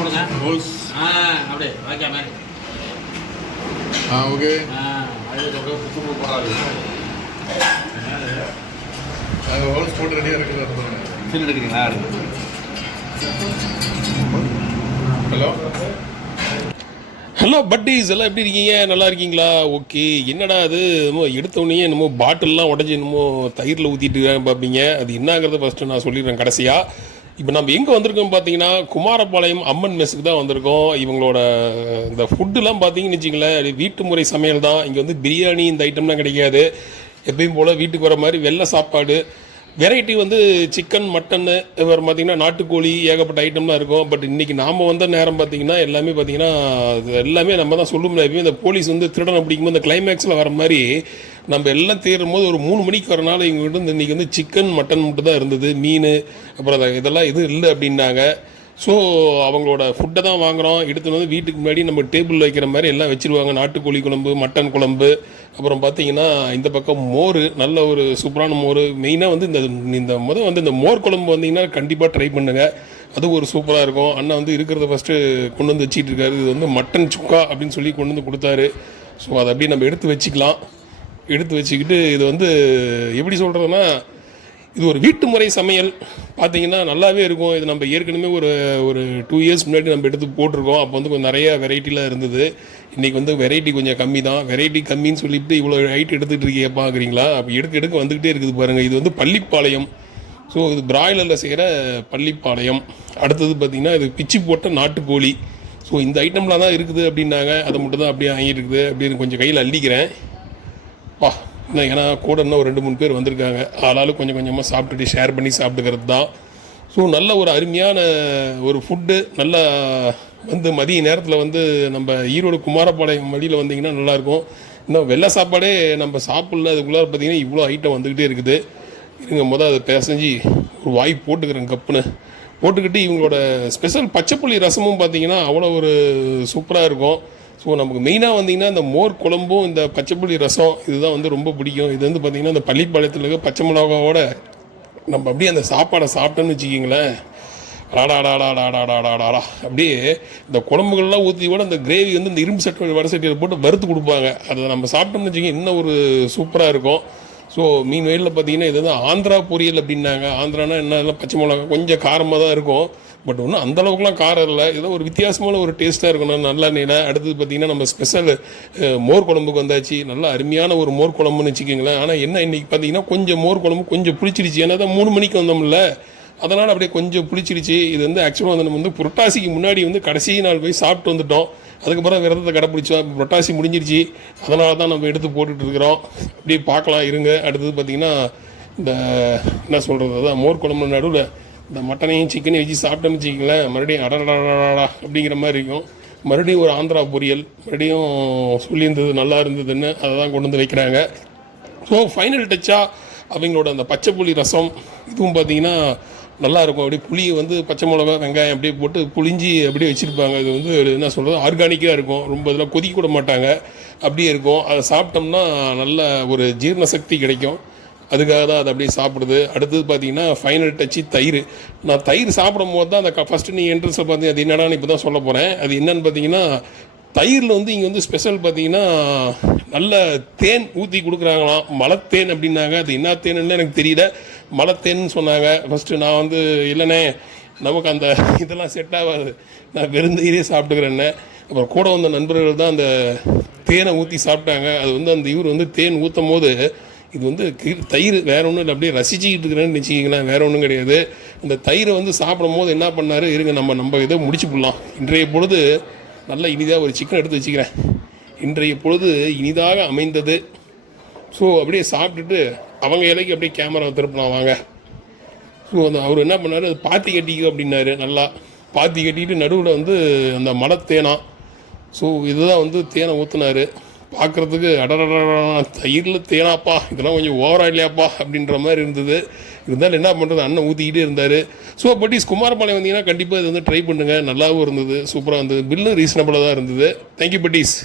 போடுங்க. ரோல்ஸ் ஆ அப்படியே வைக்காம ஆ ஓகே. ஆ அதுக்கப்புறம் புத்து போடுறாரு நாங்கள் ரோல்ஸ் போட்டு ரெடியாக இருக்குது சரி எடுக்கிறீங்களா? ஹலோ ஹலோ பட்டீஸ் எல்லாம் எப்படி இருக்கீங்க? நல்லா இருக்கீங்களா? ஓகே என்னடா அது? என்னமோ எடுத்த உடனே என்னமோ பாட்டில்லாம் உடஞ்சி என்னமோ தயிரில் ஊற்றிட்டு இருக்காங்க பார்ப்பீங்க அது என்னங்கிறத ஃபஸ்ட்டு நான் சொல்லிடுறேன் கடைசியாக இப்போ நம்ம எங்கே வந்திருக்கோம் பார்த்தீங்கன்னா குமாரபாளையம் அம்மன் மெஸ்ஸுக்கு தான் வந்திருக்கோம். இவங்களோட இந்த ஃபுட்டுலாம் பார்த்தீங்கன்னு வச்சிங்களேன் வீட்டு முறை சமையல் தான். இங்கே வந்து பிரியாணி இந்த ஐட்டம்லாம் கிடைக்காது. எப்பயும் போல் வீட்டுக்கு வர மாதிரி வெள்ளை சாப்பாடு வெரைட்டி வந்து சிக்கன் மட்டன் வேறு பார்த்திங்கன்னா நாட்டுக்கோழி ஏகப்பட்ட ஐட்டம்லாம் இருக்கும். பட் இன்றைக்கி நாம் வந்த நேரம் பார்த்தீங்கன்னா எல்லாமே பார்த்தீங்கன்னா எல்லாமே நம்ம தான் சொல்லும் எப்பயும் இந்த போலீஸ் வந்து திருடனை பிடிக்கும்போது இந்த கிளைமேக்ஸில் வர மாதிரி நம்ம எல்லாம் தேடும் போது ஒரு மூணு மணிக்கு வரனால இவங்ககிட்ட இன்றைக்கி வந்து சிக்கன் மட்டன் மட்டும் தான் இருந்தது. மீன் அப்புறம் இதெல்லாம் எதுவும் இல்லை அப்படின்னாங்க. ஸோ அவங்களோட ஃபுட்டை தான் வாங்குகிறோம் எடுத்துன்னு வந்து வீட்டுக்கு முன்னாடி நம்ம டேபிள் வைக்கிற மாதிரி எல்லாம் வச்சுருவாங்க. நாட்டுக்கோழி குழம்பு மட்டன் குழம்பு. அப்புறம் பார்த்தீங்கன்னா இந்த பக்கம் மோர் நல்ல ஒரு சூப்பரான மோர். மெயினாக வந்து இந்த இந்த முதல் வந்து இந்த மோர் குழம்பு வந்தீங்கன்னா கண்டிப்பாக ட்ரை பண்ணுங்கள் அது ஒரு சூப்பராக இருக்கும். அண்ணன் வந்து இருக்கிறத ஃபஸ்ட்டு கொண்டு வந்து வச்சிட்டு இருக்காரு. இது வந்து மட்டன் சுக்கா அப்படின்னு சொல்லி கொண்டு வந்து கொடுத்தாரு. ஸோ அதை அப்படியே நம்ம எடுத்து வச்சுக்கலாம். எடுத்து வச்சுக்கிட்டு இது வந்து எப்படி சொல்கிறதுன்னா இது ஒரு வீட்டு முறை சமையல். பார்த்தீங்கன்னா நல்லாவே இருக்கும். இது நம்ம ஏற்கனவே ஒரு ஒரு டூ இயர்ஸ் முன்னாடி நம்ம எடுத்து போட்டிருக்கோம். அப்போ வந்து கொஞ்சம் நிறைய வெரைட்டிலாம் இருந்தது. இன்றைக்கி வந்து வெரைட்டி கொஞ்சம் கம்மி தான் வெரைட்டி கம்மின்னு சொல்லிட்டு இவ்வளோ ஹைட் எடுத்துகிட்டு இருக்கீங்க பார்க்குறீங்களா அப்போ எடுக்க எடுக்க வந்துக்கிட்டே இருக்குது பாருங்கள் இது வந்து பள்ளிப்பாளையம். ஸோ இது பிராய்லரில் செய்கிற பள்ளிப்பாளையம். அடுத்தது பார்த்திங்கன்னா இது பிச்சு போட்ட நாட்டுக்கோழி. ஸோ இந்த ஐட்டம்லாம் தான் இருக்குது அப்படின்னாங்க. அதை மட்டும் தான் அப்படியே வாங்கிட்டு இருக்குது. அப்படின்னு கொஞ்சம் கையில் அள்ளிக்கிறேன். வா. ஏன்னா கூட இன்னும் ஒரு ரெண்டு மூணு பேர் வந்திருக்காங்க. ஆளாலும் கொஞ்சம் கொஞ்சமாக சாப்பிட்டுட்டு ஷேர் பண்ணி சாப்பிட்டுக்கிறது தான். ஸோ நல்ல ஒரு அருமையான ஒரு ஃபுட்டு நல்லா வந்து மதிய நேரத்தில் வந்து நம்ம ஈரோடு குமாரபாளையம் வழியில் வந்தீங்கன்னா நல்லாயிருக்கும். இன்னும் வெள்ளை சாப்பாடே நம்ம சாப்பிடல அதுக்குள்ளார பார்த்தீங்கன்னா இவ்வளோ ஐட்டம் வந்துக்கிட்டே இருக்குது. இருங்க மொதல் அதை பேசஞ்சு ஒரு வாய் போட்டுக்கிறேன் கப்புன்னு. போட்டுக்கிட்டு இவங்களோட ஸ்பெஷல் பச்சைப்புளி ரசமும் பார்த்தீங்கன்னா அவ்வளோ ஒரு சூப்பராக இருக்கும். ஸோ நமக்கு மெயினாக வந்தீங்கன்னா இந்த மோர் குழம்பும் இந்த பச்சைப்புளி ரசம் இதுதான் வந்து ரொம்ப பிடிக்கும். இது வந்து பார்த்திங்கன்னா இந்த பள்ளிப்பாளையத்தில் இருக்க பச்சை மிளகாவோட நம்ம அப்படியே அந்த சாப்பாடை சாப்பிட்டோன்னு வச்சுக்கிங்களேன். ஆடாடாடாடாடாடாடாடா அப்படியே இந்த குழம்புகள்லாம் ஊற்றி கூட அந்த கிரேவி வந்து இந்த இரும்பு சட்டை வடை சட்டியில் போட்டு வறுத்து கொடுப்பாங்க. அதை நம்ம சாப்பிட்டோம்னு வச்சுக்கோங்க இன்னும் ஒரு சூப்பராக இருக்கும். ஸோ மீன் வயலில் பார்த்தீங்கன்னா இது வந்து ஆந்திரா பொரியல் அப்படின்னாங்க. ஆந்திரானா என்ன பச்சை மிளகா கொஞ்சம் காரமாக தான் இருக்கும். பட் ஒன்றும் அந்தளவுக்குலாம் காரம் இல்லை. இதெல்லாம் ஒரு வித்தியாசமான ஒரு டேஸ்ட்டாக இருக்கணும். நல்லா நில அடுத்தது பார்த்தீங்கன்னா நம்ம ஸ்பெஷல் மோர் குழம்புக்கு வந்தாச்சு. நல்லா அருமையான ஒரு மோர் குழம்புன்னு வச்சுக்கோங்களேன். ஆனால் என்ன இன்னைக்கு பார்த்தீங்கன்னா கொஞ்சம் மோர் குழம்பு கொஞ்சம் புளிச்சிடுச்சு ஏன்னா தான் மூணு மணிக்கு வந்தோம்ல. அதனால் அப்படியே கொஞ்சம் புளிச்சிடுச்சு இது வந்து ஆக்சுவலாக வந்து நம்ம வந்து புரட்டாசிக்கு முன்னாடி வந்து கடைசி நாள் போய் சாப்பிட்டு வந்துட்டோம். அதுக்கப்புறம் விரதத்தை கடைப்பிடிச்சோம். புரட்டாசி முடிஞ்சிருச்சு. அதனால தான் நம்ம எடுத்து போட்டுட்டு இருக்கிறோம். அப்படியே பார்க்கலாம் இருங்க. அடுத்தது பார்த்திங்கன்னா இந்த என்ன சொல்கிறது அதான் மோர் குழம்பு நடுவில் இந்த மட்டனையும் சிக்கனையும் வச்சு சாப்பிட்டோம்னு வச்சுக்கிங்களேன். மறுபடியும் அடடடடா அப்படிங்கிற மாதிரி இருக்கும் மறுபடியும் ஒரு ஆந்திரா பொரியல் மறுபடியும் சொல்லியிருந்தது நல்லா இருந்ததுன்னு அதை தான் கொண்டு வந்து வைக்கிறாங்க ஸோ ஃபைனல் டச்சாக அவங்களோட அந்த பச்சை புளி ரசம் இதுவும் பார்த்தீங்கன்னா நல்லா இருக்கும் அப்படியே புளியை வந்து பச்சை மிளகா வெங்காயம் அப்படியே போட்டு புளிஞ்சி அப்படியே வச்சுருப்பாங்க. இது வந்து என்ன சொல்கிறது ஆர்கானிக்காக இருக்கும். ரொம்ப இதெல்லாம் கொதிக்க விட மாட்டாங்க. அப்படியே இருக்கும். அதை சாப்பிட்டோம்னா நல்ல ஒரு ஜீரண சக்தி கிடைக்கும். அதுக்காக தான் அதை அப்படியே சாப்பிடுது. அடுத்தது பார்த்தீங்கன்னா ஃபைனல் டச்சு தயிர். நான் தயிர் சாப்பிடும் போது தான் அந்த ஃபஸ்ட்டு நீ என்ட்ரன்ஸில் பார்த்தீங்க அது என்னடான்னு இப்போ தான் சொல்ல போகிறேன் அது என்னன்னு பார்த்தீங்கன்னா தயிரில் வந்து இங்கே வந்து ஸ்பெஷல் பார்த்தீங்கன்னா நல்ல தேன் ஊற்றி கொடுக்குறாங்களாம். மலத்தேன் அப்படின்னாங்க. அது என்ன தேனுன்னு எனக்கு தெரியல. மலத்தேன்னு சொன்னாங்க. ஃபஸ்ட்டு நான் வந்து இல்லைண்ணே நமக்கு அந்த இதெல்லாம் செட் ஆகாது. நான் வெறும் தயிரே சாப்பிட்டுக்கிறேன்னே. அப்புறம் கூட வந்த நண்பர்கள் தான் அந்த தேனை ஊற்றி சாப்பிட்டாங்க. அது வந்து அந்த இவர் வந்து தேன் ஊற்றும் போது இது வந்து தயிர் வேற ஒன்றும் இல்லை அப்படியே ரசிச்சுக்கிட்டு இருக்கிறேன்னு வச்சுக்கிங்களேன் வேற ஒன்றும் கிடையாது. அந்த தயிரை வந்து சாப்பிடும் போது என்ன பண்ணார்? இருங்க நம்ம நம்ம இதை முடிச்சு போடலாம். இன்றைய பொழுது நல்ல இனிதாக ஒரு சிக்கன் எடுத்து வச்சுக்கிறேன். இன்றைய பொழுது இனிதாக அமைந்தது. ஸோ அப்படியே சாப்பிட்டுட்டு அவங்க இலைக்கு அப்படியே கேமரா திருப்பலாம் வாங்க ஸோ அந்த அவர் என்ன பண்ணாரு அது பாத்தி கட்டிக்க அப்படின்னாரு நல்லா பாத்தி கட்டிட்டு நடுவில் வந்து அந்த மலத்தேனா ஸோ இதுதான் வந்து தேனை ஊற்றுனாரு பார்க்குறதுக்கு அடடடா தயிரில் தேனாப்பா இதெல்லாம் கொஞ்சம் ஓவரா இல்லையாப்பா அப்படின்ற மாதிரி இருந்தது இருந்தாலும் என்ன பண்ணுறது அண்ணன் ஊற்றிக்கிட்டே இருந்தார் ஸோ பட்டிஸ் குமாரபாளையம் வந்தீங்கன்னா கண்டிப்பாக இது வந்து ட்ரை பண்ணுங்கள் நல்லாவும் இருந்தது சூப்பராக இருந்தது பில்லும் ரீசனபிளாக தான் இருந்தது தேங்க்யூ பட்டிஸ்